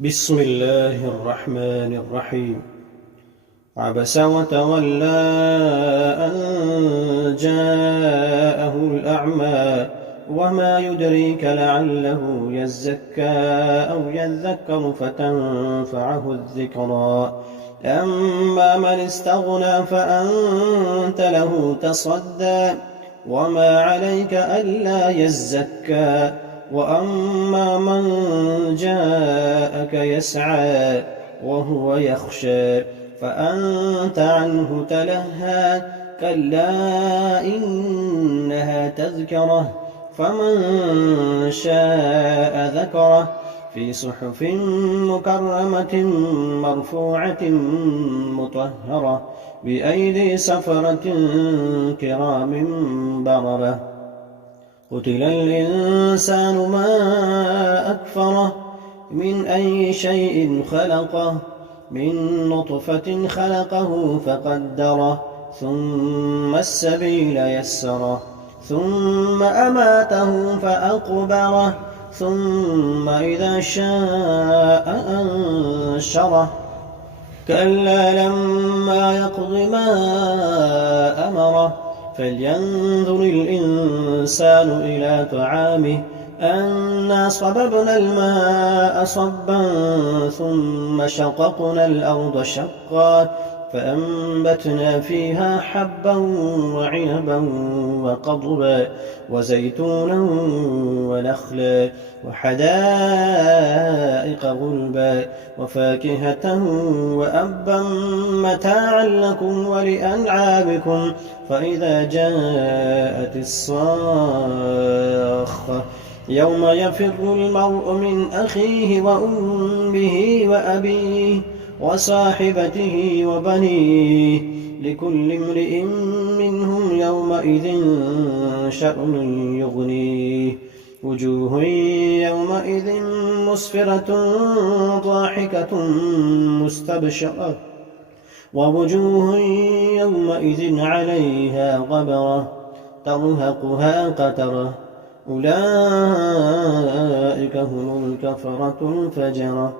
بسم الله الرحمن الرحيم. عبس وتولى أن جاءه الأعمى وما يدريك لعله يزكى أو يذكر فتنفعه الذكرى. أما من استغنى فأنت له تصدى وما عليك ألا يزكى. وأما من جاءك يسعى وهو يخشى فأنت عنه تلهى. كلا إنها تذكرة فمن شاء ذكره في صحف مكرمة مرفوعة مطهرة بأيدي سفرة كرام بررة. قتل الإنسان ما أكفره من أي شيء خلقه من نطفة خلقه فقدره ثم السبيل يسره ثم أماته فأقبره ثم إذا شاء أنشره. كلا لما يقض ما أمره فلينظر الإنسان إلى طعامه أنا صببنا الماء صبا ثم شققنا الأرض شقا فأنبتنا فيها حبا وعنبا وقضبا وزيتونا ونخلا وحدائق غلبا وفاكهة وأبا متاعا لكم ولأنعامكم. فإذا جاءت الصاخة يوم يفر المرء من أخيه وأمه وأبيه وصاحبته وبنيه لكل امرئ منهم يومئذ شأن يغنيه. وجوه يومئذ مسفرة ضاحكة مستبشرة ووجوه يومئذ عليها غبرة ترهقها قترة. أولئك هم الكفرة الفجرة.